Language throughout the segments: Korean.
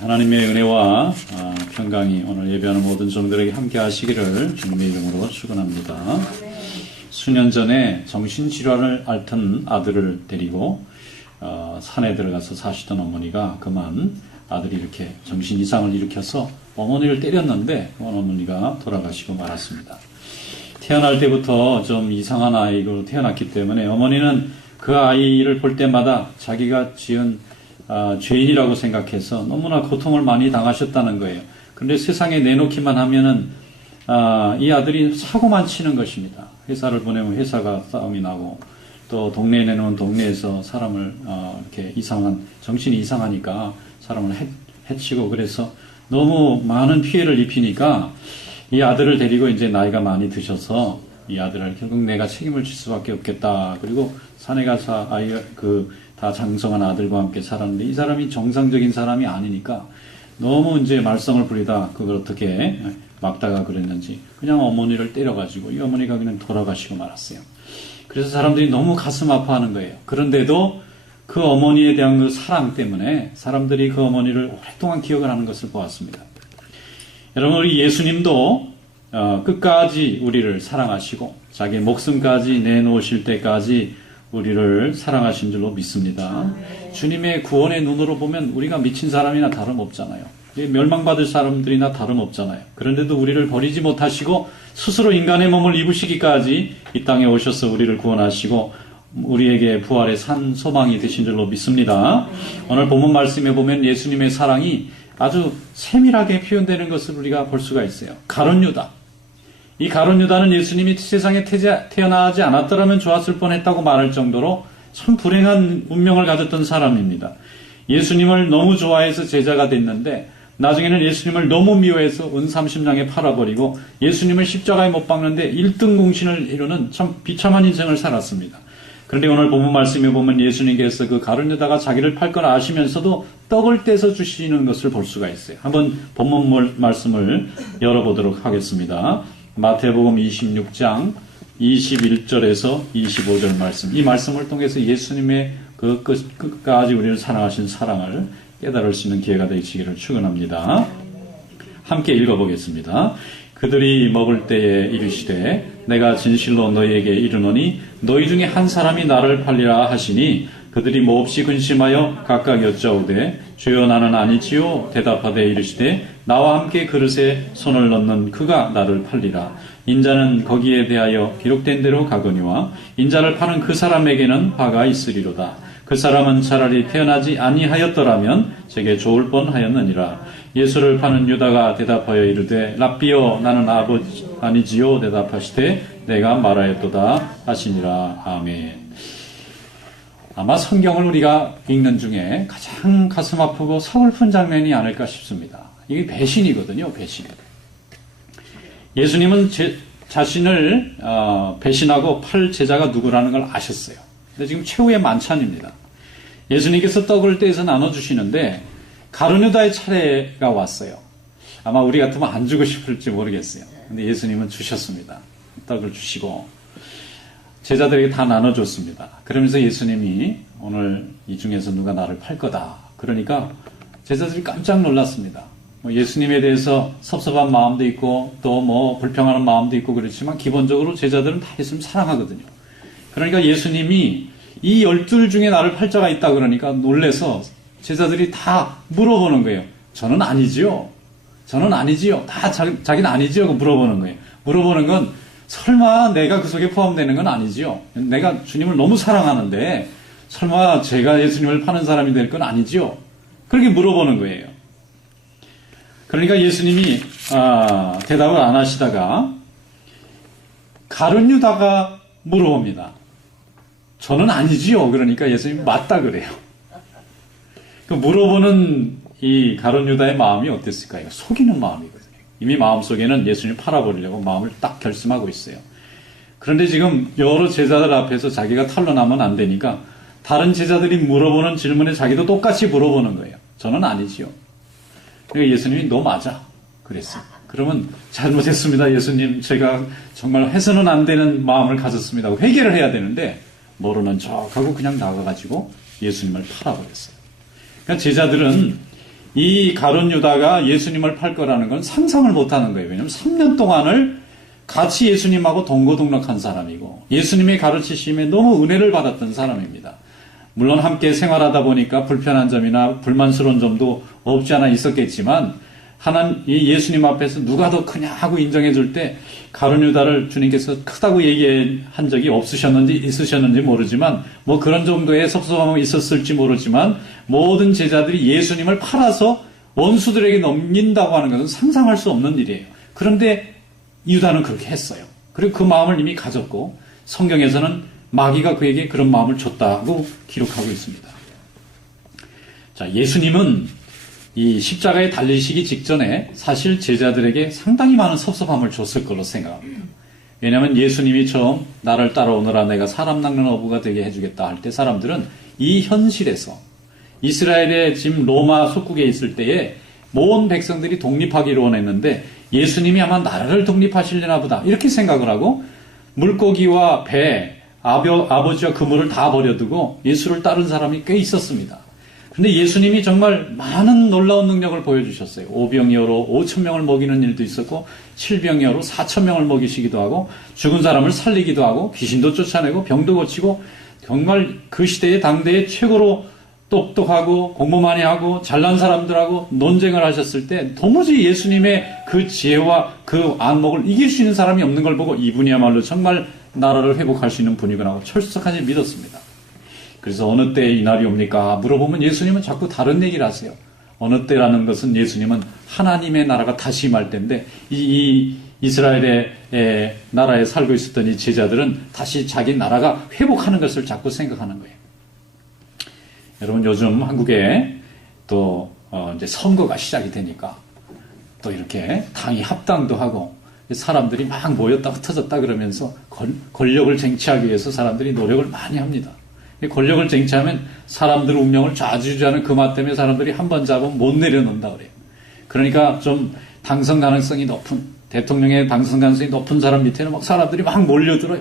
하나님의 은혜와 평강이 오늘 예배하는 모든 종들에게 함께 하시기를 주님의 이름으로 축원합니다. 수년 전에 정신질환을 앓던 아들을 데리고 산에 들어가서 사시던 어머니가 그만 아들이 이렇게 정신 이상을 일으켜서 어머니를 때렸는데 어머니가 돌아가시고 말았습니다. 태어날 때부터 좀 이상한 아이로 태어났기 때문에 어머니는 그 아이를 볼 때마다 자기가 지은 죄인이라고 생각해서 너무나 고통을 많이 당하셨다는 거예요. 그런데 세상에 내놓기만 하면은 이 아들이 사고만 치는 것입니다. 회사를 보내면 회사가 싸움이 나고 또 동네에 내놓은 동네에서 사람을 이렇게 정신이 이상하니까 사람을 해치고 그래서 너무 많은 피해를 입히니까 이 아들을 데리고 이제 나이가 많이 드셔서 이 아들을 결국 내가 책임을 질 수밖에 없겠다. 그리고 산에 가서 다 장성한 아들과 함께 살았는데 이 사람이 정상적인 사람이 아니니까 너무 이제 말썽을 부리다 그걸 어떻게 막다가 그랬는지 그냥 어머니를 때려가지고 이 어머니가 그냥 돌아가시고 말았어요. 그래서 사람들이 너무 가슴 아파하는 거예요. 그런데도 그 어머니에 대한 그 사랑 때문에 사람들이 그 어머니를 오랫동안 기억을 하는 것을 보았습니다. 여러분, 우리 예수님도 끝까지 우리를 사랑하시고 자기 목숨까지 내놓으실 때까지 우리를 사랑하신 줄로 믿습니다. 주님의 구원의 눈으로 보면 우리가 미친 사람이나 다름없잖아요. 멸망받을 사람들이나 다름없잖아요. 그런데도 우리를 버리지 못하시고 스스로 인간의 몸을 입으시기까지 이 땅에 오셔서 우리를 구원하시고 우리에게 부활의 산 소망이 되신 줄로 믿습니다. 오늘 본문 말씀에 보면 예수님의 사랑이 아주 세밀하게 표현되는 것을 우리가 볼 수가 있어요. 가룟 유다. 이 가룟 유다는 예수님이 세상에 태어나지 않았더라면 좋았을 뻔했다고 말할 정도로 참 불행한 운명을 가졌던 사람입니다. 예수님을 너무 좋아해서 제자가 됐는데 나중에는 예수님을 너무 미워해서 은 30냥에 팔아버리고 예수님을 십자가에 못 박는데 1등 공신을 이루는 참 비참한 인생을 살았습니다. 그런데 오늘 본문 말씀에 보면 예수님께서 그 가룟 유다가 자기를 팔 걸 아시면서도 떡을 떼서 주시는 것을 볼 수가 있어요. 한번 본문 말씀을 열어보도록 하겠습니다. 마태복음 26장 21절에서 25절 말씀. 이 말씀을 통해서 예수님의 그 끝까지 우리를 사랑하신 사랑을 깨달을 수 있는 기회가 되시기를 축원합니다. 함께 읽어보겠습니다. 그들이 먹을 때에 이르시되 내가 진실로 너희에게 이르노니 너희 중에 한 사람이 나를 팔리라 하시니 그들이 몹시 근심하여 각각 여짜오되 주여 나는 아니지요. 대답하되 이르시되 나와 함께 그릇에 손을 넣는 그가 나를 팔리라. 인자는 거기에 대하여 기록된 대로 가거니와 인자를 파는 그 사람에게는 바가 있으리로다. 그 사람은 차라리 태어나지 아니하였더라면 제게 좋을 뻔하였느니라. 예수를 파는 유다가 대답하여 이르되 랍비여 나는 아니지요. 대답하시되 내가 말하였도다 하시니라. 아멘. 아마 성경을 우리가 읽는 중에 가장 가슴 아프고 서글픈 장면이 아닐까 싶습니다. 이게 배신이거든요. 배신. 예수님은 자신을 배신하고 팔 제자가 누구라는 걸 아셨어요. 근데 지금 최후의 만찬입니다. 예수님께서 떡을 떼서 나눠주시는데 가룟 유다의 차례가 왔어요. 아마 우리 같으면 안 주고 싶을지 모르겠어요. 근데 예수님은 주셨습니다. 떡을 주시고 제자들에게 다 나눠줬습니다. 그러면서 예수님이 오늘 이 중에서 누가 나를 팔 거다. 그러니까 제자들이 깜짝 놀랐습니다. 예수님에 대해서 섭섭한 마음도 있고 또 불평하는 마음도 있고 그렇지만 기본적으로 제자들은 다 예수님 사랑하거든요. 그러니까 예수님이 이 12 중에 나를 팔 자가 있다 그러니까 놀래서 제자들이 다 물어보는 거예요. 저는 아니지요. 저는 아니지요. 다 자기는 아니지요. 물어보는 거예요. 물어보는 건 설마 내가 그 속에 포함되는 건 아니지요. 내가 주님을 너무 사랑하는데 설마 제가 예수님을 파는 사람이 될 건 아니지요. 그렇게 물어보는 거예요. 그러니까 예수님이 대답을 안 하시다가 가룟 유다가 물어봅니다. 저는 아니지요. 그러니까 예수님이 맞다 그래요. 그 물어보는 이 가룟 유다의 마음이 어땠을까요? 속이는 마음이거든요. 이미 마음속에는 예수님을 팔아버리려고 마음을 딱 결심하고 있어요. 그런데 지금 여러 제자들 앞에서 자기가 탄로나면 안 되니까 다른 제자들이 물어보는 질문에 자기도 똑같이 물어보는 거예요. 저는 아니지요. 그러니까 예수님이 너 맞아. 그랬어요. 그러면 잘못했습니다. 예수님 제가 정말 해서는 안 되는 마음을 가졌습니다. 회개를 해야 되는데 모르는 척하고 그냥 나가가지고 예수님을 팔아버렸어요. 그러니까 제자들은 이 가룟 유다가 예수님을 팔 거라는 건 상상을 못 하는 거예요. 왜냐하면 3년 동안을 같이 예수님하고 동거동락한 사람이고 예수님의 가르치심에 너무 은혜를 받았던 사람입니다. 물론 함께 생활하다 보니까 불편한 점이나 불만스러운 점도 없지 않아 있었겠지만 이 예수님 앞에서 누가 더 크냐 하고 인정해 줄 때 가룟 유다를 주님께서 크다고 얘기한 적이 없으셨는지 있으셨는지 모르지만 뭐 그런 정도의 섭섭함이 있었을지 모르지만 모든 제자들이 예수님을 팔아서 원수들에게 넘긴다고 하는 것은 상상할 수 없는 일이에요. 그런데 유다는 그렇게 했어요. 그리고 그 마음을 이미 가졌고 성경에서는 마귀가 그에게 그런 마음을 줬다고 기록하고 있습니다. 자, 예수님은 이 십자가에 달리시기 직전에 사실 제자들에게 상당히 많은 섭섭함을 줬을 걸로 생각합니다. 왜냐하면 예수님이 처음 나를 따라오너라 내가 사람 낚는 어부가 되게 해주겠다 할 때 사람들은 이 현실에서 이스라엘의 지금 로마 속국에 있을 때에 모든 백성들이 독립하기를 원했는데 예수님이 아마 나라를 독립하시려나 보다 이렇게 생각을 하고 물고기와 배, 아버지와 그물을 다 버려두고 예수를 따른 사람이 꽤 있었습니다. 그런데 예수님이 정말 많은 놀라운 능력을 보여주셨어요. 오병이어로 5,000명을 먹이는 일도 있었고 7병이어로 4,000명을 먹이시기도 하고 죽은 사람을 살리기도 하고 귀신도 쫓아내고 병도 고치고 정말 그 시대의 당대의 최고로 똑똑하고 공부 많이 하고 잘난 사람들하고 논쟁을 하셨을 때 도무지 예수님의 그 지혜와 그 안목을 이길 수 있는 사람이 없는 걸 보고 이분이야말로 정말 나라를 회복할 수 있는 분이구나 하고 철석하게 믿었습니다. 그래서 어느 때에 이 날이 옵니까? 물어보면 예수님은 자꾸 다른 얘기를 하세요. 어느 때라는 것은 예수님은 하나님의 나라가 다시 임할 때인데 이 이스라엘의 나라에 살고 있었던 이 제자들은 다시 자기 나라가 회복하는 것을 자꾸 생각하는 거예요. 여러분 요즘 한국에 또 이제 선거가 시작이 되니까 또 이렇게 당이 합당도 하고 사람들이 막 모였다 흩어졌다 그러면서 권력을 쟁취하기 위해서 사람들이 노력을 많이 합니다. 권력을 쟁취하면 사람들 운명을 좌지우지하는 그 맛 때문에 사람들이 한 번 잡으면 못 내려놓는다 그래요. 그러니까 좀 당선 가능성이 높은 대통령의 당선 가능성이 높은 사람 밑에는 막 사람들이 막 몰려들어요.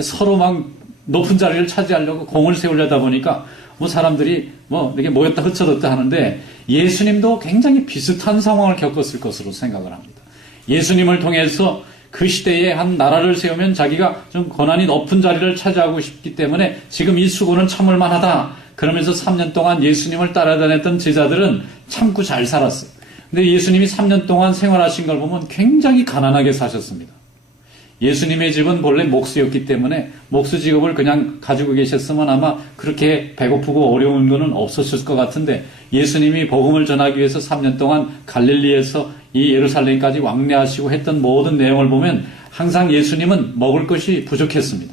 서로 막 높은 자리를 차지하려고 공을 세우려다 보니까 뭐 사람들이 뭐 이렇게 모였다 흩어졌다 하는데 예수님도 굉장히 비슷한 상황을 겪었을 것으로 생각을 합니다. 예수님을 통해서 그 시대에 한 나라를 세우면 자기가 좀 권한이 높은 자리를 차지하고 싶기 때문에 지금 이 수고는 참을 만하다. 그러면서 3년 동안 예수님을 따라다녔던 제자들은 참고 잘 살았어요. 근데 예수님이 3년 동안 생활하신 걸 보면 굉장히 가난하게 사셨습니다. 예수님의 집은 본래 목수였기 때문에 목수 직업을 그냥 가지고 계셨으면 아마 그렇게 배고프고 어려운 거는 없었을 것 같은데 예수님이 복음을 전하기 위해서 3년 동안 갈릴리에서 이 예루살렘까지 왕래하시고 했던 모든 내용을 보면 항상 예수님은 먹을 것이 부족했습니다.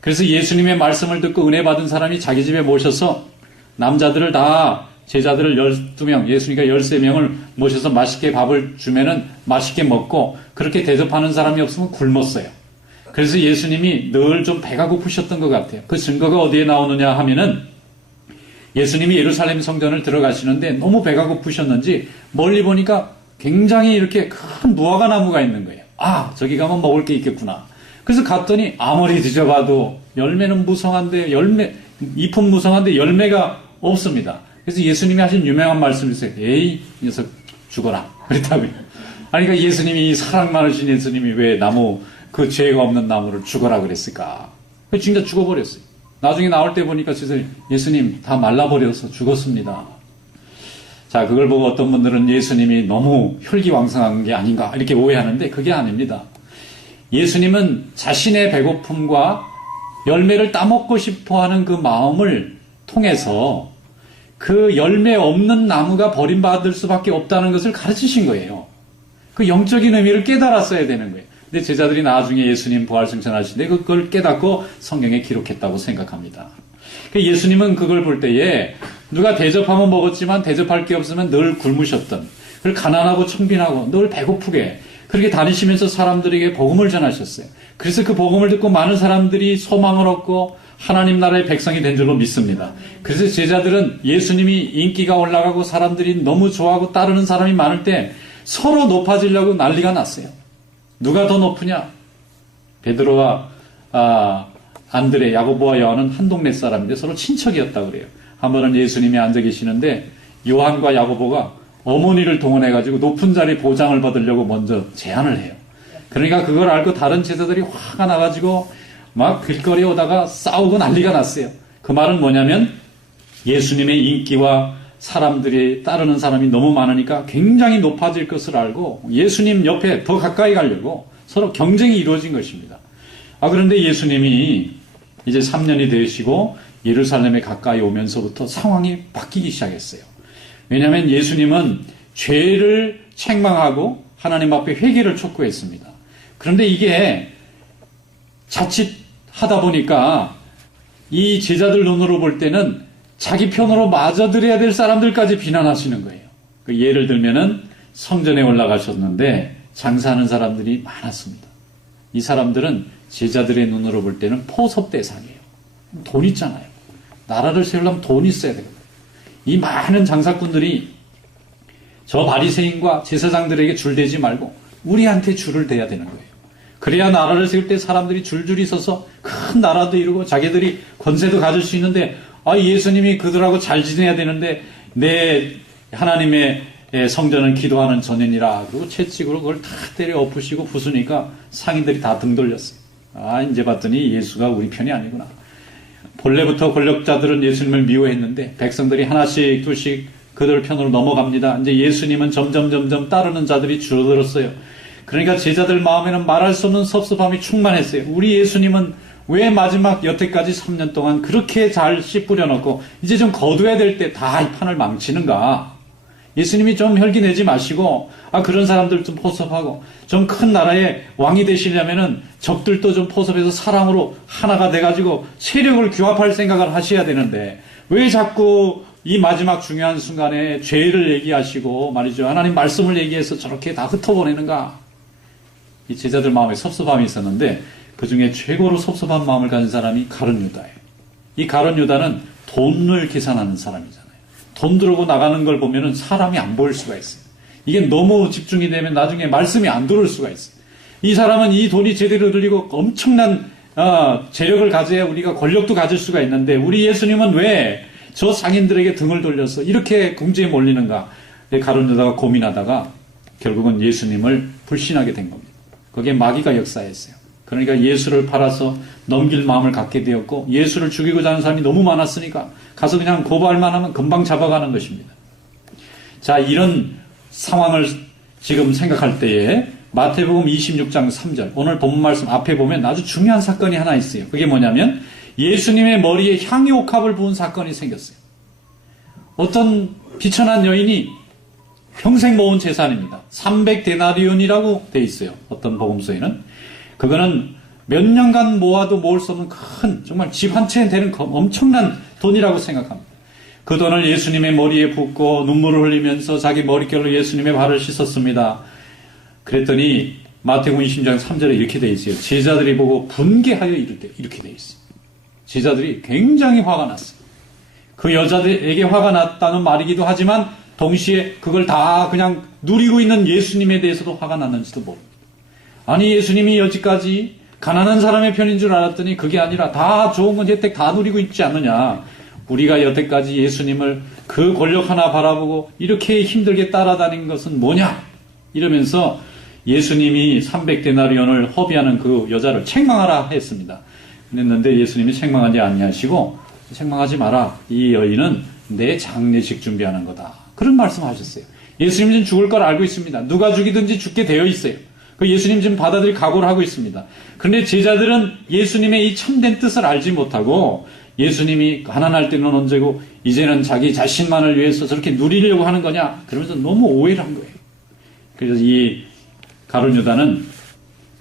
그래서 예수님의 말씀을 듣고 은혜 받은 사람이 자기 집에 모셔서 남자들을 다 제자들을 12명, 예수님과 13명을 모셔서 맛있게 밥을 주면은 맛있게 먹고 그렇게 대접하는 사람이 없으면 굶었어요. 그래서 예수님이 늘 좀 배가 고프셨던 것 같아요. 그 증거가 어디에 나오느냐 하면은 예수님이 예루살렘 성전을 들어가시는데 너무 배가 고프셨는지 멀리 보니까 굉장히 이렇게 큰 무화과 나무가 있는 거예요. 아, 저기 가면 먹을 게 있겠구나. 그래서 갔더니 아무리 뒤져봐도 열매는 무성한데 잎은 무성한데 열매가 없습니다. 그래서 예수님이 하신 유명한 말씀이 있어요. 에이, 이 녀석 죽어라. 그랬다고요. 아니, 그러니까 예수님이 이 사랑 많으신 예수님이 왜 그 죄가 없는 나무를 죽어라 그랬을까? 진짜 죽어버렸어요. 나중에 나올 때 보니까 진짜 예수님 다 말라버려서 죽었습니다. 자, 그걸 보고 어떤 분들은 예수님이 너무 혈기왕성한 게 아닌가 이렇게 오해하는데 그게 아닙니다. 예수님은 자신의 배고픔과 열매를 따먹고 싶어하는 그 마음을 통해서 그 열매 없는 나무가 버림받을 수밖에 없다는 것을 가르치신 거예요. 그 영적인 의미를 깨달았어야 되는 거예요. 근데 제자들이 나중에 예수님 부활승천하시는데 그걸 깨닫고 성경에 기록했다고 생각합니다. 예수님은 그걸 볼 때에 누가 대접하면 먹었지만 대접할 게 없으면 늘 굶으셨던, 그걸 가난하고 청빈하고 늘 배고프게 그렇게 다니시면서 사람들에게 복음을 전하셨어요. 그래서 그 복음을 듣고 많은 사람들이 소망을 얻고 하나님 나라의 백성이 된 줄로 믿습니다. 그래서 제자들은 예수님이 인기가 올라가고 사람들이 너무 좋아하고 따르는 사람이 많을 때 서로 높아지려고 난리가 났어요. 누가 더 높으냐? 베드로와 안드레, 야고보와 요한은 한 동네 사람인데 서로 친척이었다고 그래요. 한 번은 예수님이 앉아 계시는데 요한과 야고보가 어머니를 동원해가지고 높은 자리 보장을 받으려고 먼저 제안을 해요. 그러니까 그걸 알고 다른 제자들이 화가 나가지고 막 길거리에 오다가 싸우고 난리가 났어요. 그 말은 뭐냐면 예수님의 인기와 사람들이 따르는 사람이 너무 많으니까 굉장히 높아질 것을 알고 예수님 옆에 더 가까이 가려고 서로 경쟁이 이루어진 것입니다. 그런데 예수님이 이제 3년이 되시고 예루살렘에 가까이 오면서부터 상황이 바뀌기 시작했어요. 왜냐하면 예수님은 죄를 책망하고 하나님 앞에 회개를 촉구했습니다. 그런데 이게 자칫 하다 보니까 이 제자들 눈으로 볼 때는 자기 편으로 맞아들여야 될 사람들까지 비난하시는 거예요. 예를 들면은 성전에 올라가셨는데 장사하는 사람들이 많았습니다. 이 사람들은 제자들의 눈으로 볼 때는 포섭 대상이에요. 돈 있잖아요. 나라를 세우려면 돈 있어야 되거든요. 이 많은 장사꾼들이 저 바리새인과 제사장들에게 줄대지 말고 우리한테 줄을 대야 되는 거예요. 그래야 나라를 세울 때 사람들이 줄줄이 서서 큰 나라도 이루고 자기들이 권세도 가질 수 있는데 예수님이 그들하고 잘 지내야 되는데 내 하나님의 성전은 기도하는 전인이라 그리고 채찍으로 그걸 다 때려 엎으시고 부수니까 상인들이 다 등 돌렸어요. 이제 봤더니 예수가 우리 편이 아니구나. 본래부터 권력자들은 예수님을 미워했는데 백성들이 하나씩 둘씩 그들 편으로 넘어갑니다. 이제 예수님은 점점 따르는 자들이 줄어들었어요. 그러니까 제자들 마음에는 말할 수 없는 섭섭함이 충만했어요. 우리 예수님은 왜 마지막 여태까지 3년 동안 그렇게 잘 씨 뿌려놓고 이제 좀 거둬야 될 때 다 이 판을 망치는가? 예수님이 좀 혈기 내지 마시고 그런 사람들 좀 포섭하고 좀 큰 나라의 왕이 되시려면은 적들도 좀 포섭해서 사랑으로 하나가 돼가지고 세력을 규합할 생각을 하셔야 되는데 왜 자꾸 이 마지막 중요한 순간에 죄를 얘기하시고 말이죠. 하나님 말씀을 얘기해서 저렇게 다 흩어보내는가? 이 제자들 마음에 섭섭함이 있었는데 그 중에 최고로 섭섭한 마음을 가진 사람이 가룟 유다예요. 이 가룟 유다는 돈을 계산하는 사람이잖아요. 돈 들어오고 나가는 걸 보면은 사람이 안 보일 수가 있어요. 이게 너무 집중이 되면 나중에 말씀이 안 들어올 수가 있어요. 이 사람은 이 돈이 제대로 들리고 엄청난 재력을 가져야 우리가 권력도 가질 수가 있는데 우리 예수님은 왜 저 상인들에게 등을 돌려서 이렇게 궁지에 몰리는가? 가룟 유다가 고민하다가 결국은 예수님을 불신하게 된 겁니다. 거기에 마귀가 역사했어요. 그러니까 예수를 팔아서 넘길 마음을 갖게 되었고 예수를 죽이고자 하는 사람이 너무 많았으니까 가서 그냥 고발만 하면 금방 잡아가는 것입니다. 자, 이런 상황을 지금 생각할 때에 마태복음 26장 3절 오늘 본문 말씀 앞에 보면 아주 중요한 사건이 하나 있어요. 그게 뭐냐면 예수님의 머리에 향유옥합을 부은 사건이 생겼어요. 어떤 비천한 여인이 평생 모은 재산입니다. 300데나리온이라고 돼 있어요. 어떤 복음서에는. 그거는 몇 년간 모아도 모을 수 없는 큰 정말 집 한 채 되는 엄청난 돈이라고 생각합니다. 그 돈을 예수님의 머리에 붓고 눈물을 흘리면서 자기 머릿결로 예수님의 발을 씻었습니다. 그랬더니 마태복음 26장 3절에 이렇게 돼 있어요. 제자들이 보고 분개하여 이를 때 이렇게 돼 있어요. 제자들이 굉장히 화가 났어요. 그 여자들에게 화가 났다는 말이기도 하지만 동시에 그걸 다 그냥 누리고 있는 예수님에 대해서도 화가 났는지도 모릅니다. 아니 예수님이 여지까지 가난한 사람의 편인 줄 알았더니 그게 아니라 다 좋은 건 혜택 다 누리고 있지 않느냐. 우리가 여태까지 예수님을 그 권력 하나 바라보고 이렇게 힘들게 따라다닌 것은 뭐냐. 이러면서 예수님이 300데나리온을 허비하는 그 여자를 책망하라 했습니다. 그랬는데 예수님이 책망하지 아니하시고 책망하지 마라. 이 여인은 내 장례식 준비하는 거다. 그런 말씀하셨어요. 예수님은 죽을 걸 알고 있습니다. 누가 죽이든지 죽게 되어 있어요. 그 예수님 지금 받아들일 각오를 하고 있습니다. 그런데 제자들은 예수님의 이 참된 뜻을 알지 못하고 예수님이 가난할 때는 언제고 이제는 자기 자신만을 위해서 저렇게 누리려고 하는 거냐 그러면서 너무 오해를 한 거예요. 그래서 이 가룟 유다는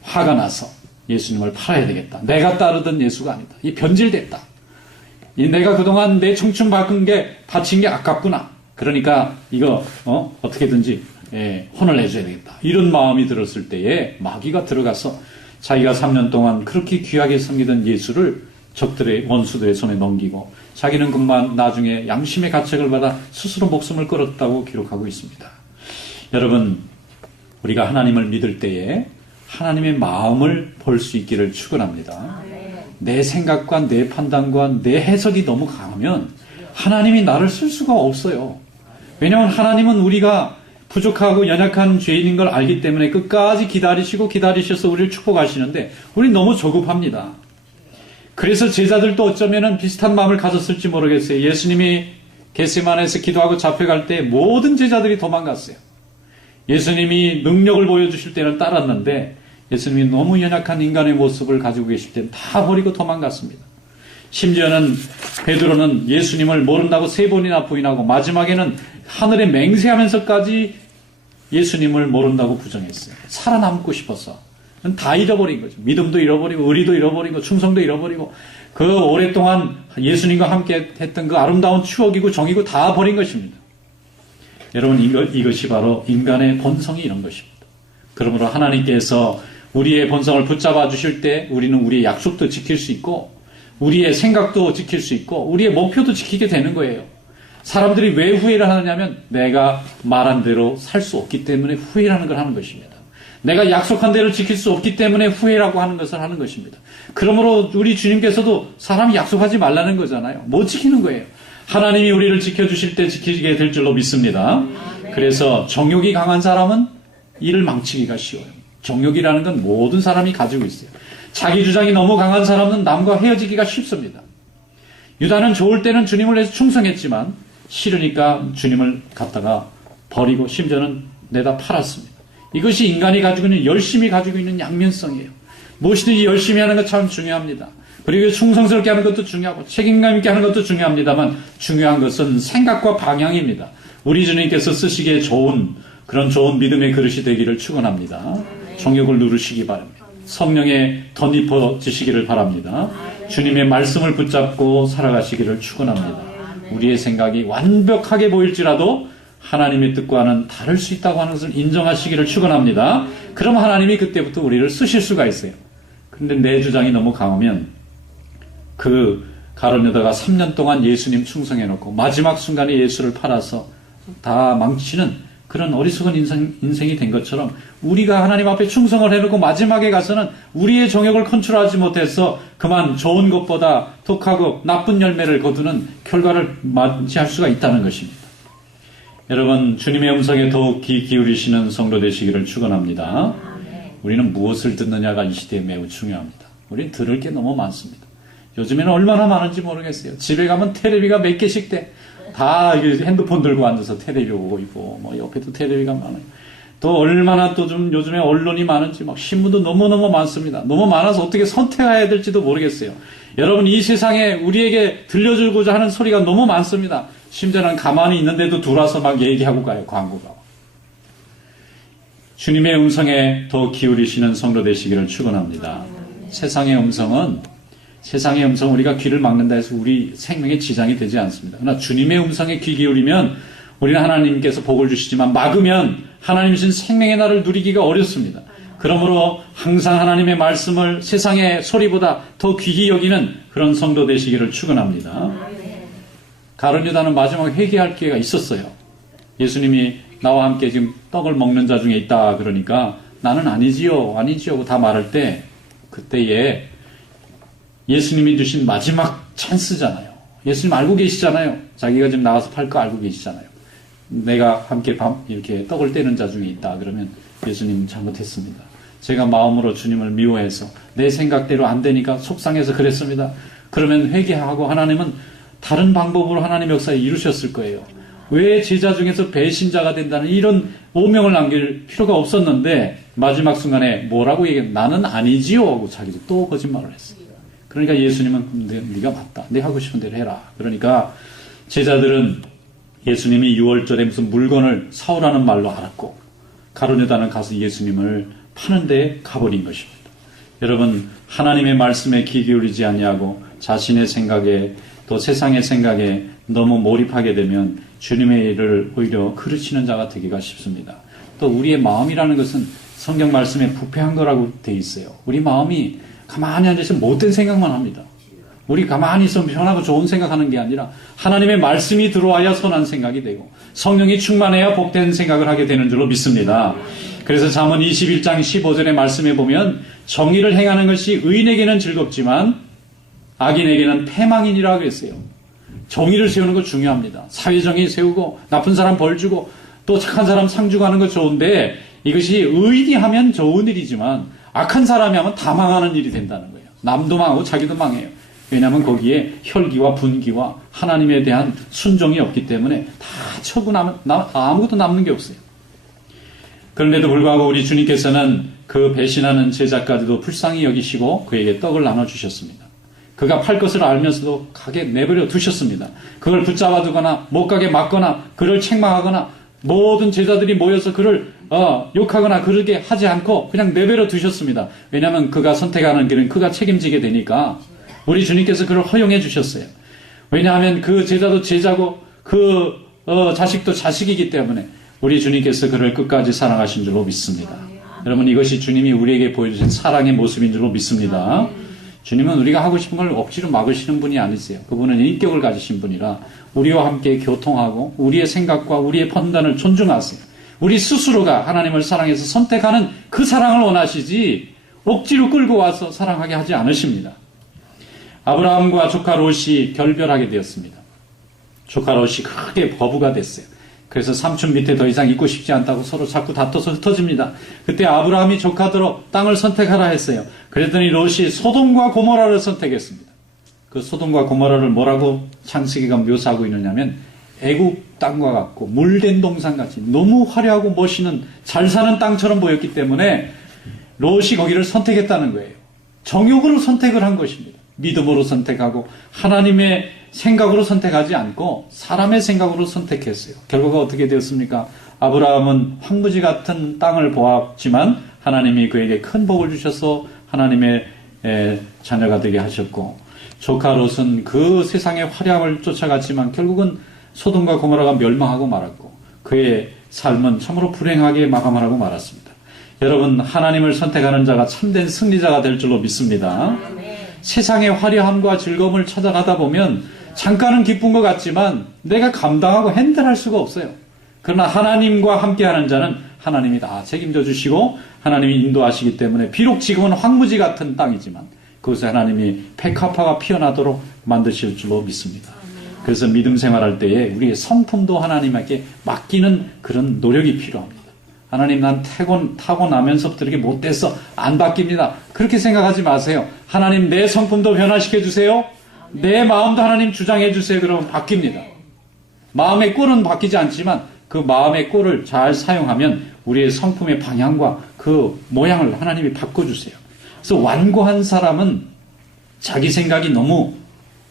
화가 나서 예수님을 팔아야 되겠다. 내가 따르던 예수가 아니다. 이 변질됐다. 이 내가 그동안 내 청춘 바친 게 아깝구나. 그러니까 이거 어떻게든지 혼을 내줘야 되겠다. 이런 마음이 들었을 때에 마귀가 들어가서 자기가 3년 동안 그렇게 귀하게 섬기던 예수를 적들의 원수들의 손에 넘기고 자기는 그만 나중에 양심의 가책을 받아 스스로 목숨을 끊었다고 기록하고 있습니다. 여러분, 우리가 하나님을 믿을 때에 하나님의 마음을 볼 수 있기를 축원합니다. 내 생각과 내 판단과 내 해석이 너무 강하면 하나님이 나를 쓸 수가 없어요. 왜냐하면 하나님은 우리가 부족하고 연약한 죄인인 걸 알기 때문에 끝까지 기다리셔서 우리를 축복하시는데 우리는 너무 조급합니다. 그래서 제자들도 어쩌면 비슷한 마음을 가졌을지 모르겠어요. 예수님이 겟세마네에서 기도하고 잡혀갈 때 모든 제자들이 도망갔어요. 예수님이 능력을 보여주실 때는 따랐는데 예수님이 너무 연약한 인간의 모습을 가지고 계실 때는 다 버리고 도망갔습니다. 심지어는 베드로는 예수님을 모른다고 3번이나 부인하고 마지막에는 하늘에 맹세하면서까지 예수님을 모른다고 부정했어요. 살아남고 싶어서. 다 잃어버린 거죠. 믿음도 잃어버리고 의리도 잃어버리고 충성도 잃어버리고 그 오랫동안 예수님과 함께 했던 그 아름다운 추억이고 정이고 다 버린 것입니다. 여러분 이것이 바로 인간의 본성이 이런 것입니다. 그러므로 하나님께서 우리의 본성을 붙잡아 주실 때 우리는 우리의 약속도 지킬 수 있고 우리의 생각도 지킬 수 있고 우리의 목표도 지키게 되는 거예요. 사람들이 왜 후회를 하느냐면 내가 말한 대로 살 수 없기 때문에 후회라는 걸 하는 것입니다. 내가 약속한 대로 지킬 수 없기 때문에 후회라고 하는 것을 하는 것입니다. 그러므로 우리 주님께서도 사람이 약속하지 말라는 거잖아요. 못 지키는 거예요. 하나님이 우리를 지켜주실 때 지키게 될 줄로 믿습니다. 그래서 정욕이 강한 사람은 이를 망치기가 쉬워요. 정욕이라는 건 모든 사람이 가지고 있어요. 자기 주장이 너무 강한 사람은 남과 헤어지기가 쉽습니다. 유다는 좋을 때는 주님을 위해서 충성했지만 싫으니까 주님을 갖다가 버리고 심지어는 내다 팔았습니다. 이것이 인간이 가지고 있는 열심히 가지고 있는 양면성이에요. 무엇이든지 열심히 하는 것 참 중요합니다. 그리고 충성스럽게 하는 것도 중요하고 책임감 있게 하는 것도 중요합니다만 중요한 것은 생각과 방향입니다. 우리 주님께서 쓰시기에 좋은 그런 좋은 믿음의 그릇이 되기를 축원합니다. 정욕을 누르시기 바랍니다. 성령에 덧입혀지시기를 바랍니다. 주님의 말씀을 붙잡고 살아가시기를 축원합니다. 우리의 생각이 완벽하게 보일지라도 하나님의 뜻과는 다를 수 있다고 하는 것을 인정하시기를 축원합니다. 그럼 하나님이 그때부터 우리를 쓰실 수가 있어요. 그런데 내 주장이 너무 강하면 그 가룟 유다가 3년 동안 예수님 충성해놓고 마지막 순간에 예수를 팔아서 다 망치는 그런 어리석은 인생이 된 것처럼 우리가 하나님 앞에 충성을 해놓고 마지막에 가서는 우리의 정욕을 컨트롤하지 못해서 그만 좋은 것보다 독하고 나쁜 열매를 거두는 결과를 맞이할 수가 있다는 것입니다. 여러분 주님의 음성에 더욱 귀 기울이시는 성도 되시기를 축원합니다. 우리는 무엇을 듣느냐가 이 시대에 매우 중요합니다. 우리는 들을 게 너무 많습니다. 요즘에는 얼마나 많은지 모르겠어요. 집에 가면 테레비가 몇 개씩 돼. 다 핸드폰 들고 앉아서 테레비 보고 있고 뭐 옆에도 테레비가 많아요. 또 얼마나 또 좀 요즘에 언론이 많은지 막 신문도 너무너무 많습니다. 너무 많아서 어떻게 선택해야 될지도 모르겠어요. 여러분 이 세상에 우리에게 들려주고자 하는 소리가 너무 많습니다. 심지어는 가만히 있는데도 들어와서 막 얘기하고 가요. 광고가. 주님의 음성에 더 기울이시는 성도 되시기를 축원합니다. 세상의 음성은 우리가 귀를 막는다 해서 우리 생명에 지장이 되지 않습니다. 그러나 주님의 음성에 귀 기울이면 우리는 하나님께서 복을 주시지만 막으면 하나님 주신 생명의 날을 누리기가 어렵습니다. 그러므로 항상 하나님의 말씀을 세상의 소리보다 더 귀히 여기는 그런 성도 되시기를 축원합니다. 가룟 유다는 마지막에 회개할 기회가 있었어요. 예수님이 나와 함께 지금 떡을 먹는 자 중에 있다 그러니까 나는 아니지요 다 말할 때 그때에 예수님이 주신 마지막 찬스잖아요. 예수님 알고 계시잖아요. 자기가 지금 나가서 팔 거 알고 계시잖아요. 내가 함께 이렇게 떡을 떼는 자 중에 있다 그러면 예수님 잘못했습니다. 제가 마음으로 주님을 미워해서 내 생각대로 안 되니까 속상해서 그랬습니다. 그러면 회개하고 하나님은 다른 방법으로 하나님의 역사에 이루셨을 거예요. 왜 제자 중에서 배신자가 된다는 이런 오명을 남길 필요가 없었는데 마지막 순간에 뭐라고 얘기해? 나는 아니지요 하고 자기도 또 거짓말을 했어요. 그러니까 예수님은 네가 맞다. 네 하고 싶은 대로 해라. 그러니까 제자들은 예수님이 6월절에 무슨 물건을 사오라는 말로 알았고 가룟 유다는 가서 예수님을 파는 데 가버린 것입니다. 여러분 하나님의 말씀에 귀 기울이지 아니하고 자신의 생각에 또 세상의 생각에 너무 몰입하게 되면 주님의 일을 오히려 그르치는 자가 되기가 쉽습니다. 또 우리의 마음이라는 것은 성경 말씀에 부패한 거라고 돼 있어요. 우리 마음이 가만히 앉아서 못된 생각만 합니다. 우리 가만히 있으면 편하고 좋은 생각하는 게 아니라 하나님의 말씀이 들어와야 선한 생각이 되고 성령이 충만해야 복된 생각을 하게 되는 줄로 믿습니다. 그래서 잠언 21장 15절의 말씀에 보면 정의를 행하는 것이 의인에게는 즐겁지만 악인에게는 패망이니라 그랬어요. 정의를 세우는 거 중요합니다. 사회정의 세우고 나쁜 사람 벌 주고 또 착한 사람 상 주고 하는 거 좋은데 이것이 의인이 하면 좋은 일이지만 악한 사람이 하면 다 망하는 일이 된다는 거예요. 남도 망하고 자기도 망해요. 왜냐하면 거기에 혈기와 분기와 하나님에 대한 순종이 없기 때문에 다 처분하면 아무것도 남는 게 없어요. 그런데도 불구하고 우리 주님께서는 그 배신하는 제자까지도 불쌍히 여기시고 그에게 떡을 나눠주셨습니다. 그가 팔 것을 알면서도 가게 내버려 두셨습니다. 그걸 붙잡아 두거나 못 가게 막거나 그를 책망하거나 모든 제자들이 모여서 그를 욕하거나 그러게 하지 않고 그냥 내버려 두셨습니다. 왜냐하면 그가 선택하는 길은 그가 책임지게 되니까 우리 주님께서 그를 허용해 주셨어요. 왜냐하면 그 제자도 제자고 그 자식도 자식이기 때문에 우리 주님께서 그를 끝까지 사랑하신 줄로 믿습니다. 여러분 이것이 주님이 우리에게 보여주신 사랑의 모습인 줄로 믿습니다. 주님은 우리가 하고 싶은 걸 억지로 막으시는 분이 아니세요. 그분은 인격을 가지신 분이라 우리와 함께 교통하고 우리의 생각과 우리의 판단을 존중하세요. 우리 스스로가 하나님을 사랑해서 선택하는 그 사랑을 원하시지 억지로 끌고 와서 사랑하게 하지 않으십니다. 아브라함과 조카 롯이 결별하게 되었습니다. 조카 롯이 크게 거부가 됐어요. 그래서 삼촌 밑에 더 이상 있고 싶지 않다고 서로 자꾸 다퉈서 흩어집니다. 그때 아브라함이 조카들로 땅을 선택하라 했어요. 그랬더니 롯이 소돔과 고모라를 선택했습니다. 그 소돔과 고모라를 뭐라고 창세기가 묘사하고 있느냐면 애국 땅과 같고 물된 동산같이 너무 화려하고 멋있는 잘 사는 땅처럼 보였기 때문에 롯이 거기를 선택했다는 거예요. 정욕으로 선택을 한 것입니다. 믿음으로 선택하고 하나님의 생각으로 선택하지 않고 사람의 생각으로 선택했어요. 결과가 어떻게 되었습니까? 아브라함은 황무지 같은 땅을 보았지만 하나님이 그에게 큰 복을 주셔서 하나님의 자녀가 되게 하셨고 조카 롯은 그 세상의 화려함을 쫓아갔지만 결국은 소돔과 고모라가 멸망하고 말았고 그의 삶은 참으로 불행하게 마감하고 말았습니다. 여러분 하나님을 선택하는 자가 참된 승리자가 될 줄로 믿습니다. 세상의 화려함과 즐거움을 찾아가다 보면 잠깐은 기쁜 것 같지만 내가 감당하고 핸들할 수가 없어요. 그러나 하나님과 함께하는 자는 하나님이 다 책임져 주시고 하나님이 인도하시기 때문에 비록 지금은 황무지 같은 땅이지만 그것에 하나님이 백합화가 피어나도록 만드실 줄로 믿습니다. 그래서 믿음 생활할 때에 우리의 성품도 하나님에게 맡기는 그런 노력이 필요합니다. 하나님 난 타고나면서부터 이렇게 못돼서 안 바뀝니다. 그렇게 생각하지 마세요. 하나님 내 성품도 변화시켜 주세요. 내 마음도 하나님 주장해 주세요. 그러면 바뀝니다. 마음의 꼴은 바뀌지 않지만 그 마음의 꼴을 잘 사용하면 우리의 성품의 방향과 그 모양을 하나님이 바꿔주세요. 그래서 완고한 사람은 자기 생각이 너무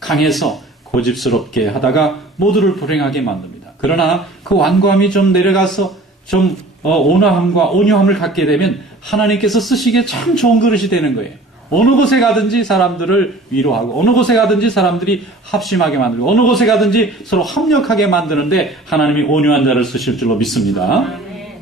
강해서 고집스럽게 하다가 모두를 불행하게 만듭니다. 그러나 그 완고함이 좀 내려가서 좀 온화함과 온유함을 갖게 되면 하나님께서 쓰시기에 참 좋은 그릇이 되는 거예요. 어느 곳에 가든지 사람들을 위로하고 어느 곳에 가든지 사람들이 합심하게 만들고 어느 곳에 가든지 서로 합력하게 만드는데 하나님이 온유한 자를 쓰실 줄로 믿습니다.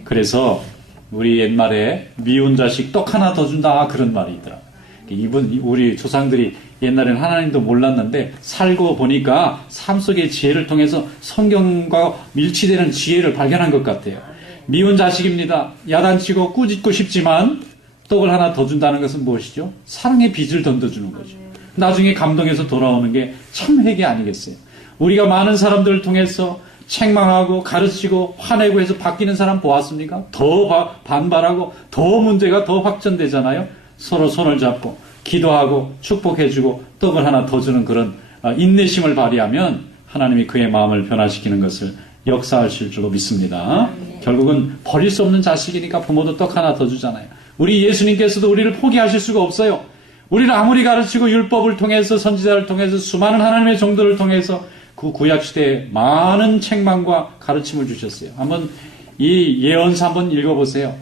그래서 우리 옛말에 미운 자식 떡 하나 더 준다 그런 말이 있더라고요. 우리 조상들이 옛날에는 하나님도 몰랐는데 살고 보니까 삶 속의 지혜를 통해서 성경과 일치되는 지혜를 발견한 것 같아요. 미운 자식입니다. 야단치고 꾸짖고 싶지만 떡을 하나 더 준다는 것은 무엇이죠? 사랑의 빚을 던져주는 거죠. 나중에 감동해서 돌아오는 게 참 회개 아니겠어요? 우리가 많은 사람들을 통해서 책망하고 가르치고 화내고 해서 바뀌는 사람 보았습니까? 더 반발하고 더 문제가 더 확전되잖아요. 서로 손을 잡고 기도하고 축복해주고 떡을 하나 더 주는 그런 인내심을 발휘하면 하나님이 그의 마음을 변화시키는 것을 역사하실 줄로 믿습니다. 결국은 버릴 수 없는 자식이니까 부모도 떡 하나 더 주잖아요. 우리 예수님께서도 우리를 포기하실 수가 없어요. 우리를 아무리 가르치고 율법을 통해서 선지자를 통해서 수많은 하나님의 종들을 통해서 그 구약시대에 많은 책망과 가르침을 주셨어요. 한번 이 예언서 한번 읽어보세요.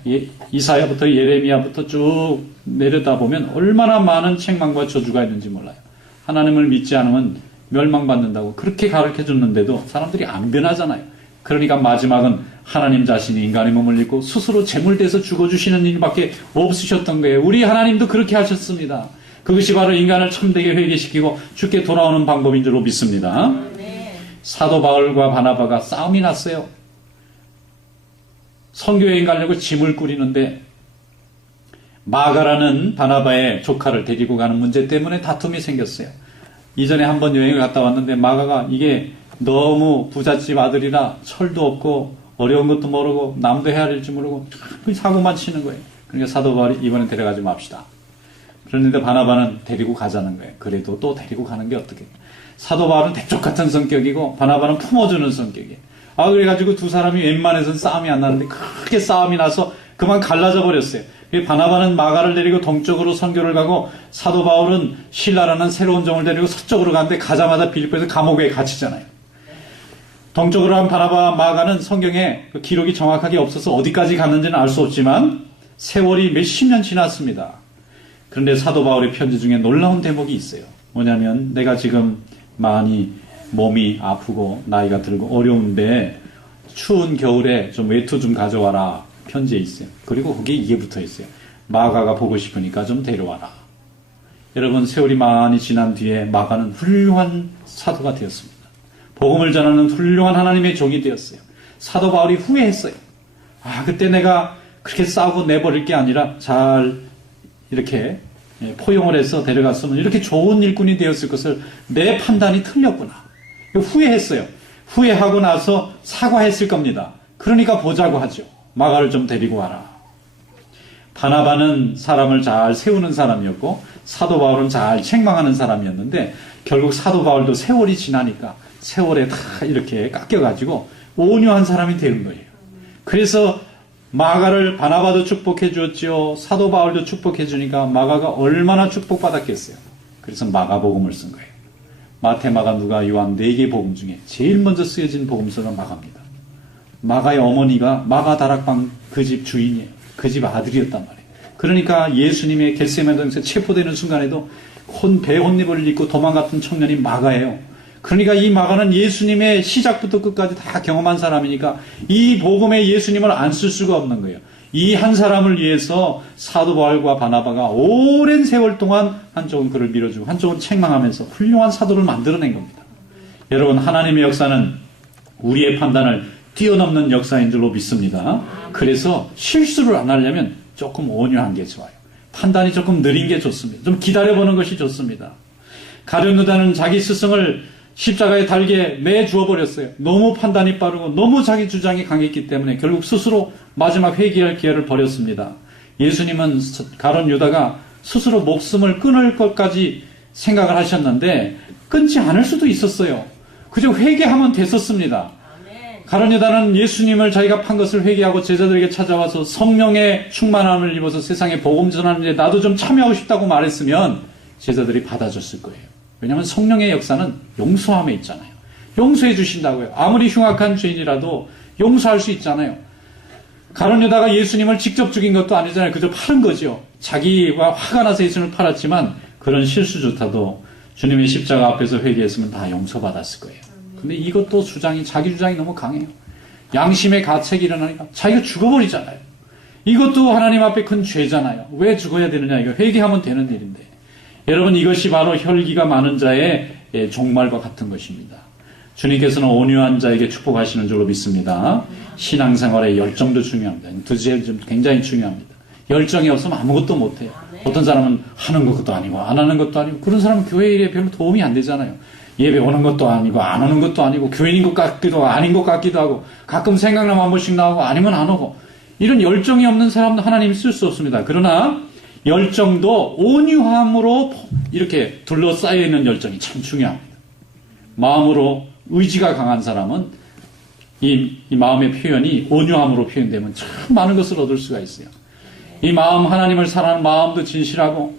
이사야부터 예레미야부터 쭉 내려다보면 얼마나 많은 책망과 저주가 있는지 몰라요. 하나님을 믿지 않으면 멸망받는다고 그렇게 가르쳐줬는데도 사람들이 안 변하잖아요. 그러니까 마지막은 하나님 자신이 인간의 몸을 입고 스스로 제물돼서 죽어주시는 일밖에 없으셨던 거예요. 우리 하나님도 그렇게 하셨습니다. 그것이 바로 인간을 참되게 회개시키고 주께 돌아오는 방법인 줄로 믿습니다. 사도 바울과 바나바가 싸움이 났어요. 선교여행 가려고 짐을 꾸리는데 마가라는 바나바의 조카를 데리고 가는 문제 때문에 다툼이 생겼어요. 이전에 한번 여행을 갔다 왔는데 마가가 이게 너무 부잣집 아들이라 철도 없고 어려운 것도 모르고 남도 헤아릴 줄 모르고 사고만 치는 거예요. 그러니까 사도 바울이 이번엔 데려가지 맙시다. 그런데 바나바는 데리고 가자는 거예요. 그래도 또 데리고 가는 게 어떻게? 사도 바울은 대쪽 같은 성격이고 바나바는 품어주는 성격이에요. 그래가지고 두 사람이 웬만해서는 싸움이 안 나는데 크게 싸움이 나서 그만 갈라져 버렸어요. 바나바는 마가를 데리고 동쪽으로 선교를 가고 사도 바울은 실라라는 새로운 종을 데리고 서쪽으로 가는데 가자마자 빌립보에서 감옥에 갇히잖아요. 동쪽으로 간 바나바와 마가는 성경에 기록이 정확하게 없어서 어디까지 갔는지는 알 수 없지만 세월이 몇십 년 지났습니다. 그런데 사도 바울의 편지 중에 놀라운 대목이 있어요. 뭐냐면 내가 지금 많이 몸이 아프고 나이가 들고 어려운데 추운 겨울에 좀 외투 좀 가져와라. 편지에 있어요. 그리고 거기에 이게 붙어 있어요. 마가가 보고 싶으니까 좀 데려와라. 여러분, 세월이 많이 지난 뒤에 마가는 훌륭한 사도가 되었습니다. 복음을 전하는 훌륭한 하나님의 종이 되었어요. 사도 바울이 후회했어요. 그때 내가 그렇게 싸우고 내버릴 게 아니라 잘 이렇게 포용을 해서 데려갔으면 이렇게 좋은 일꾼이 되었을 것을 내 판단이 틀렸구나. 후회했어요. 후회하고 나서 사과했을 겁니다. 그러니까 보자고 하죠. 마가를 좀 데리고 와라. 바나바는 사람을 잘 세우는 사람이었고 사도 바울은 잘 책망하는 사람이었는데 결국 사도 바울도 세월이 지나니까 세월에 다 이렇게 깎여가지고 온유한 사람이 된 거예요. 그래서 마가를 바나바도 축복해 주었지요. 사도 바울도 축복해 주니까 마가가 얼마나 축복받았겠어요. 그래서 마가복음을 쓴 거예요. 마태, 마가, 누가, 요한 4개 복음 중에 제일 먼저 쓰여진 복음서가 마가입니다. 마가의 어머니가 마가 다락방 그 집 주인이에요. 그 집 아들이었단 말이에요. 그러니까 예수님의 겟세마네 동산에서 체포되는 순간에도 배 혼입을 입고 도망갔던 청년이 마가예요. 그러니까 이 마가는 예수님의 시작부터 끝까지 다 경험한 사람이니까 이 복음에 예수님을 안 쓸 수가 없는 거예요. 이 한 사람을 위해서 사도 바울과 바나바가 오랜 세월 동안 한쪽은 그를 밀어주고 한쪽은 책망하면서 훌륭한 사도를 만들어낸 겁니다. 여러분, 하나님의 역사는 우리의 판단을 뛰어넘는 역사인 줄로 믿습니다. 그래서 실수를 안 하려면 조금 온유한 게 좋아요. 판단이 조금 느린 게 좋습니다. 좀 기다려보는 것이 좋습니다. 가룟 유다는 자기 스승을 십자가에 달게 내주어 버렸어요. 너무 판단이 빠르고 너무 자기 주장이 강했기 때문에 결국 스스로 마지막 회개할 기회를 버렸습니다. 예수님은 가룟 유다가 스스로 목숨을 끊을 것까지 생각을 하셨는데 끊지 않을 수도 있었어요. 그저 회개하면 됐었습니다. 가룟 유다는 예수님을 자기가 판 것을 회개하고 제자들에게 찾아와서 성령의 충만함을 입어서 세상에 복음 전하는데 나도 좀 참여하고 싶다고 말했으면 제자들이 받아줬을 거예요. 왜냐하면 성령의 역사는 용서함에 있잖아요. 용서해 주신다고요. 아무리 흉악한 죄인이라도 용서할 수 있잖아요. 가룟 유다가 예수님을 직접 죽인 것도 아니잖아요. 그저 팔은 거죠. 자기가 화가 나서 예수님을 팔았지만 그런 실수조차도 주님의 십자가 앞에서 회개했으면 다 용서받았을 거예요. 근데 이것도 자기 주장이 너무 강해요. 양심의 가책이 일어나니까 자기가 죽어버리잖아요. 이것도 하나님 앞에 큰 죄잖아요. 왜 죽어야 되느냐. 이거 회개하면 되는 일인데. 여러분, 이것이 바로 혈기가 많은 자의 종말과 같은 것입니다. 주님께서는 온유한 자에게 축복하시는 줄로 믿습니다. 신앙생활의 열정도 중요합니다. 두제 굉장히 중요합니다. 열정이 없으면 아무것도 못해요. 어떤 사람은 하는 것도 아니고 안 하는 것도 아니고 그런 사람은 교회 일에 별로 도움이 안 되잖아요. 예배 오는 것도 아니고 안 오는 것도 아니고 교인인 것 같기도 하고 아닌 것 같기도 하고 가끔 생각나면 한 번씩 나오고 아니면 안 오고 이런 열정이 없는 사람도 하나님이 쓸 수 없습니다. 그러나 열정도 온유함으로 이렇게 둘러싸여 있는 열정이 참 중요합니다. 마음으로 의지가 강한 사람은 이 마음의 표현이 온유함으로 표현되면 참 많은 것을 얻을 수가 있어요. 이 마음, 하나님을 사랑하는 마음도 진실하고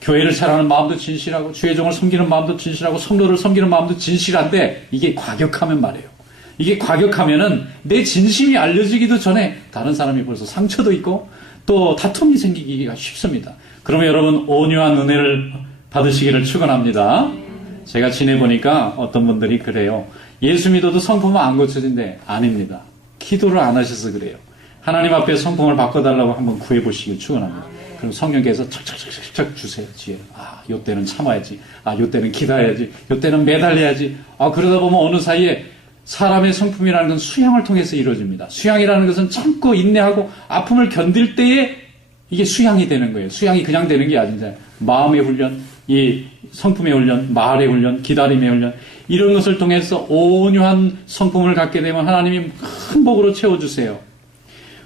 교회를 사랑하는 마음도 진실하고 주의 종을 섬기는 마음도 진실하고 성도를 섬기는 마음도 진실한데 이게 과격하면 말이에요. 이게 과격하면은 내 진심이 알려지기도 전에 다른 사람이 벌써 상처도 있고 또 다툼이 생기기가 쉽습니다. 그러면 여러분 온유한 은혜를 받으시기를 축원합니다. 제가 지내보니까 어떤 분들이 그래요. 예수 믿어도 성품은 안 고쳐진대. 아닙니다. 기도를 안 하셔서 그래요. 하나님 앞에 성품을 바꿔달라고 한번 구해보시길 축원합니다. 그럼 성령께서 착착착착 주세요. 지혜. 요때는 참아야지. 요때는 기다려야지. 요때는 매달려야지. 그러다 보면 어느 사이에 사람의 성품이라는 건 수양을 통해서 이루어집니다. 수양이라는 것은 참고 인내하고 아픔을 견딜 때에 이게 수양이 되는 거예요. 수양이 그냥 되는 게 아니잖아요. 마음의 훈련, 이 성품의 훈련, 말의 훈련, 기다림의 훈련, 이런 것을 통해서 온유한 성품을 갖게 되면 하나님이 큰 복으로 채워주세요.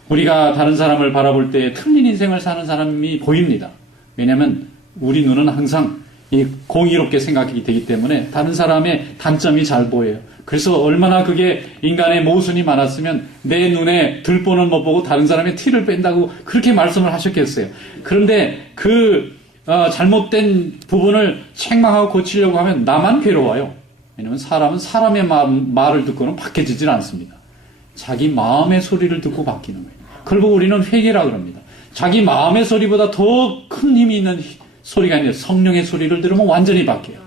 우리가 다른 사람을 바라볼 때 틀린 인생을 사는 사람이 보입니다. 왜냐하면 우리 눈은 항상 공의롭게 생각이 되기 때문에 다른 사람의 단점이 잘 보여요. 그래서 얼마나 그게 인간의 모순이 많았으면 내 눈에 들보는 못 보고 다른 사람의 티를 뺀다고 그렇게 말씀을 하셨겠어요. 그런데 그 잘못된 부분을 책망하고 고치려고 하면 나만 괴로워요. 왜냐하면 사람은 사람의 말을 듣고는 바뀌어지질 않습니다. 자기 마음의 소리를 듣고 바뀌는 거예요. 결국 우리는 회개라 그럽니다. 자기 마음의 소리보다 더 큰 힘이 있는 소리가 있는데 성령의 소리를 들으면 완전히 바뀌어요.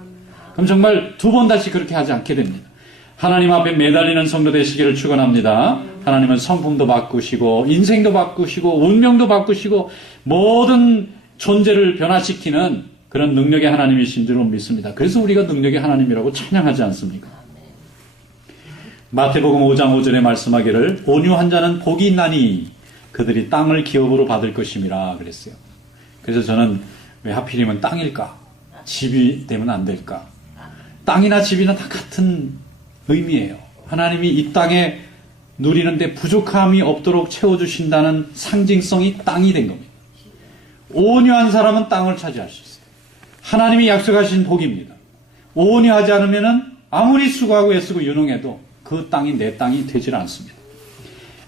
그럼 정말 두 번 다시 그렇게 하지 않게 됩니다. 하나님 앞에 매달리는 성도 되시기를 축원합니다. 하나님은 성품도 바꾸시고 인생도 바꾸시고 운명도 바꾸시고 모든 존재를 변화시키는 그런 능력의 하나님이신 줄로 믿습니다. 그래서 우리가 능력의 하나님이라고 찬양하지 않습니까? 마태복음 5장 5절에 말씀하기를 온유한 자는 복이 있나니 그들이 땅을 기업으로 받을 것임이라 그랬어요. 그래서 저는 왜 하필이면 땅일까? 집이 되면 안 될까? 땅이나 집이나 다 같은 의미예요. 하나님이 이 땅에 누리는데 부족함이 없도록 채워주신다는 상징성이 땅이 된 겁니다. 온유한 사람은 땅을 차지할 수 있어요. 하나님이 약속하신 복입니다. 온유하지 않으면 아무리 수고하고 애쓰고 유능해도 그 땅이 내 땅이 되질 않습니다.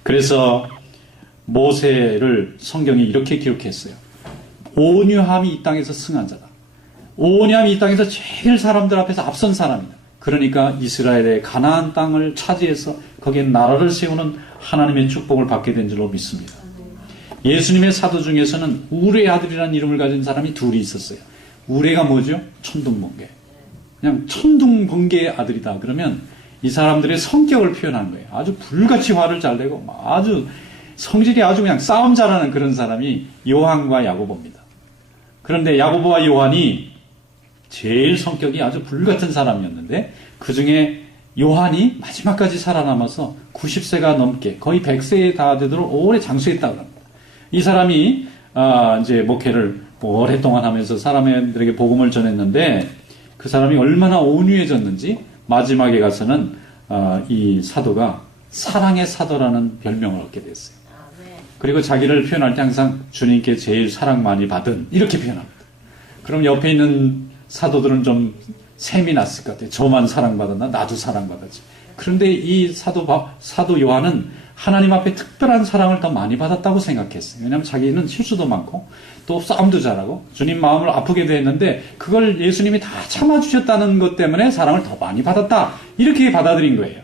그래서 모세를 성경이 이렇게 기록했어요. 온유함이 이 땅에서 승한 자다. 온유함이 이 땅에서 제일 사람들 앞에서 앞선 사람이다. 그러니까 이스라엘의 가나안 땅을 차지해서 거기에 나라를 세우는 하나님의 축복을 받게 된 줄로 믿습니다. 예수님의 사도 중에서는 우레 아들이라는 이름을 가진 사람이 둘이 있었어요. 우레가 뭐죠? 천둥번개. 그냥 천둥번개의 아들이다. 그러면 이 사람들의 성격을 표현한 거예요. 아주 불같이 화를 잘 내고 아주 성질이 아주 그냥 싸움 잘하는 그런 사람이 요한과 야고보입니다. 그런데 야고보와 요한이 제일 성격이 아주 불같은 사람이었는데 그 중에 요한이 마지막까지 살아남아서 90세가 넘게 거의 100세에 다 되도록 오래 장수했다고 합니다. 이 사람이 이제 목회를 오랫동안 하면서 사람들에게 복음을 전했는데 그 사람이 얼마나 온유해졌는지 마지막에 가서는 이 사도가 사랑의 사도라는 별명을 얻게 됐어요. 그리고 자기를 표현할 때 항상 주님께 제일 사랑 많이 받은 이렇게 표현합니다. 그럼 옆에 있는 사도들은 좀 셈이 났을 것 같아요. 저만 사랑받았나? 나도 사랑받았지. 그런데 이 사도 요한은 하나님 앞에 특별한 사랑을 더 많이 받았다고 생각했어요. 왜냐하면 자기는 실수도 많고 또 싸움도 잘하고 주님 마음을 아프게 됐는데 그걸 예수님이 다 참아주셨다는 것 때문에 사랑을 더 많이 받았다. 이렇게 받아들인 거예요.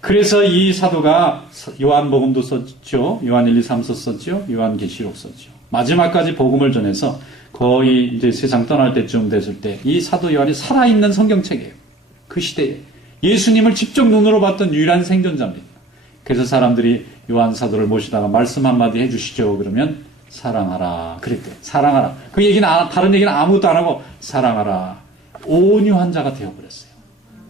그래서 이 사도가 요한복음도 썼죠. 요한 1, 2, 3서 썼죠. 요한계시록 썼죠. 마지막까지 복음을 전해서 거의 이제 세상 떠날 때쯤 됐을 때 이 사도 요한이 살아있는 성경책이에요. 그 시대에 예수님을 직접 눈으로 봤던 유일한 생존자입니다. 그래서 사람들이 요한 사도를 모시다가 말씀 한마디 해주시죠. 그러면 사랑하라 그랬대요. 사랑하라. 그 얘기는 다른 얘기는 아무것도 안 하고 사랑하라. 온유한 자가 되어버렸어요.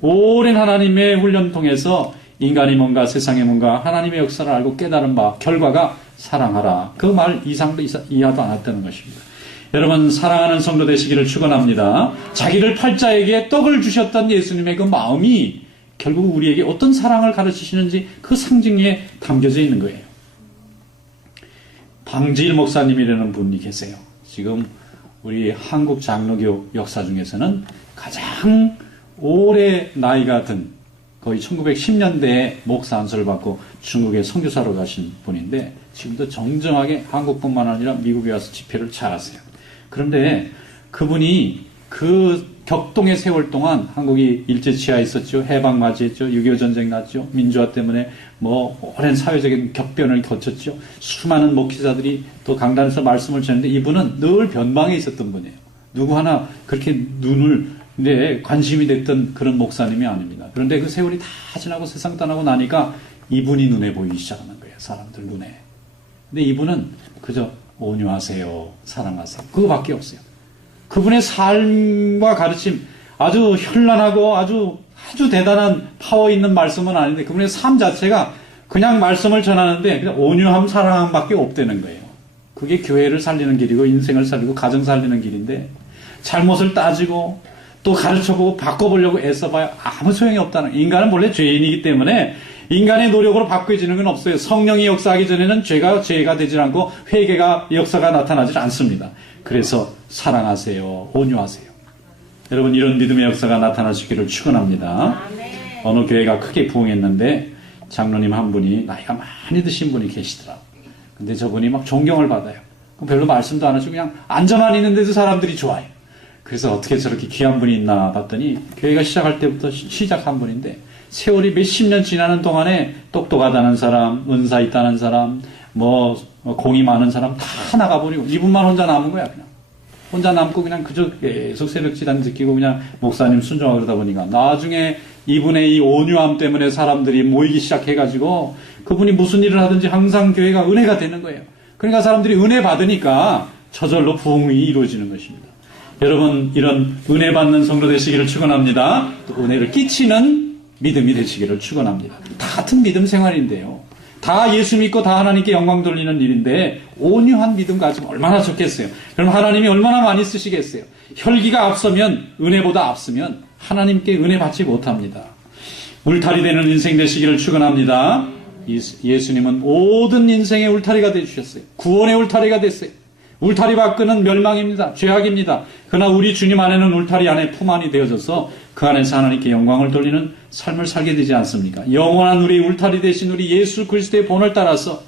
오랜 하나님의 훈련 통해서 인간이 뭔가 세상에 뭔가 하나님의 역사를 알고 깨달은 바 결과가 사랑하라. 그 말 이상도 이하도 안 했다는 것입니다. 여러분 사랑하는 성도 되시기를 축원합니다. 자기를 팔자에게 떡을 주셨던 예수님의 그 마음이 결국 우리에게 어떤 사랑을 가르치시는지 그 상징에 담겨져 있는 거예요. 방지일 목사님이라는 분이 계세요. 지금 우리 한국 장로교 역사 중에서는 가장 오래 나이가 든 거의 1910년대에 목사 안수를 받고 중국에 선교사로 가신 분인데 지금도 정정하게 한국뿐만 아니라 미국에 와서 집회를 잘하세요. 그런데 그분이 그 격동의 세월 동안 한국이 일제치하에 있었죠. 해방 맞이했죠. 6.25 전쟁 났죠. 민주화 때문에 오랜 사회적인 격변을 거쳤죠. 수많은 목회자들이 또 강단에서 말씀을 전했는데 이분은 늘 변방에 있었던 분이에요. 누구 하나 그렇게 관심이 됐던 그런 목사님이 아닙니다. 그런데 그 세월이 다 지나고 세상 떠나고 나니까 이분이 눈에 보이기 시작하는 거예요. 사람들 눈에. 근데 이분은 그저 온유하세요. 사랑하세요. 그거밖에 없어요. 그분의 삶과 가르침 아주 현란하고 아주 대단한 파워 있는 말씀은 아닌데 그분의 삶 자체가 그냥 말씀을 전하는데 그냥 온유함, 사랑함밖에 없다는 거예요. 그게 교회를 살리는 길이고 인생을 살리고 가정 살리는 길인데 잘못을 따지고 또 가르쳐보고 바꿔보려고 애써봐야 아무 소용이 없다는, 인간은 원래 죄인이기 때문에 인간의 노력으로 바꿔지는 건 없어요. 성령이 역사하기 전에는 죄가 되질 않고 회개가 역사가 나타나질 않습니다. 그래서 사랑하세요. 온유하세요. 여러분, 이런 믿음의 역사가 나타날 수 있기를 축원합니다. 어느 교회가 크게 부흥했는데 장로님 한 분이 나이가 많이 드신 분이 계시더라고요. 근데 저분이 막 존경을 받아요. 별로 말씀도 안 하시고 그냥 앉아만 있는데도 사람들이 좋아요. 그래서 어떻게 저렇게 귀한 분이 있나 봤더니 교회가 시작할 때부터 시작한 분인데 세월이 몇십 년 지나는 동안에 똑똑하다는 사람, 은사 있다는 사람, 공이 많은 사람 다 나가버리고 이분만 혼자 남은 거야. 그냥 혼자 남고 그냥 그저 계속 새벽지단 지키고 그냥 목사님 순종하고 그러다 보니까 나중에 이분의 이 온유함 때문에 사람들이 모이기 시작해가지고 그분이 무슨 일을 하든지 항상 교회가 은혜가 되는 거예요. 그러니까 사람들이 은혜 받으니까 저절로 부흥이 이루어지는 것입니다. 여러분, 이런 은혜 받는 성도 되시기를 축원합니다. 또 은혜를 끼치는 믿음이 되시기를 축원합니다. 다 같은 믿음 생활인데요. 다 예수 믿고 다 하나님께 영광 돌리는 일인데 온유한 믿음 가지면 얼마나 좋겠어요. 그럼 하나님이 얼마나 많이 쓰시겠어요. 혈기가 앞서면, 은혜보다 앞서면 하나님께 은혜 받지 못합니다. 울타리 되는 인생 되시기를 축원합니다. 예수님은 모든 인생의 울타리가 되주셨어요. 구원의 울타리가 됐어요. 울타리 밖은 멸망입니다. 죄악입니다. 그러나 우리 주님 안에는 울타리 안에 품 안이 되어져서 그 안에서 하나님께 영광을 돌리는 삶을 살게 되지 않습니까? 영원한 우리 울타리 되신 우리 예수 그리스도의 본을 따라서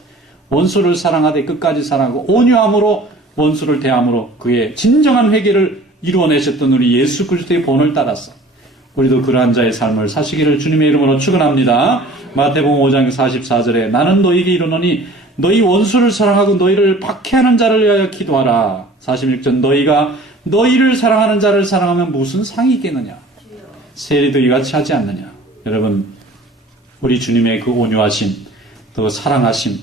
원수를 사랑하되 끝까지 사랑하고 온유함으로 원수를 대함으로 그의 진정한 회개를 이루어내셨던 우리 예수 그리스도의 본을 따라서 우리도 그러한 자의 삶을 사시기를 주님의 이름으로 축원합니다. 마태복음 5장 44절에 나는 너희에게 이르노니 너희 원수를 사랑하고 너희를 박해하는 자를 위하여 기도하라. 46절 너희가 너희를 사랑하는 자를 사랑하면 무슨 상이 있겠느냐. 세리도 이같이 하지 않느냐. 여러분, 우리 주님의 그 온유하심, 또 사랑하심,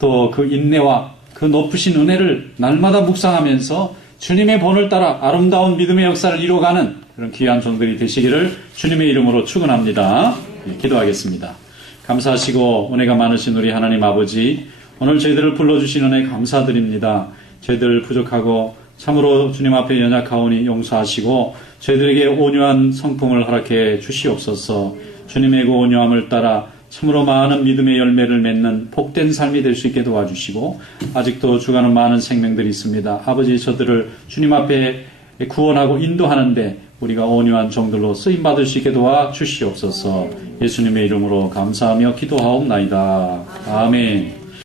또 그 인내와 그 높으신 은혜를 날마다 묵상하면서 주님의 본을 따라 아름다운 믿음의 역사를 이루어가는 그런 귀한 종들이 되시기를 주님의 이름으로 축원합니다. 기도하겠습니다. 감사하시고 은혜가 많으신 우리 하나님 아버지, 오늘 저희들을 불러주신 은혜 감사드립니다. 저희들 부족하고 참으로 주님 앞에 연약하오니 용서하시고 저희들에게 온유한 성품을 허락해 주시옵소서. 주님의 그 온유함을 따라 참으로 많은 믿음의 열매를 맺는 복된 삶이 될 수 있게 도와주시고 아직도 죽어가는 많은 생명들이 있습니다. 아버지, 저들을 주님 앞에 구원하고 인도하는데 우리가 온유한 종들로 쓰임받을 수 있게 도와주시옵소서. 예수님의 이름으로 감사하며 기도하옵나이다. 아멘.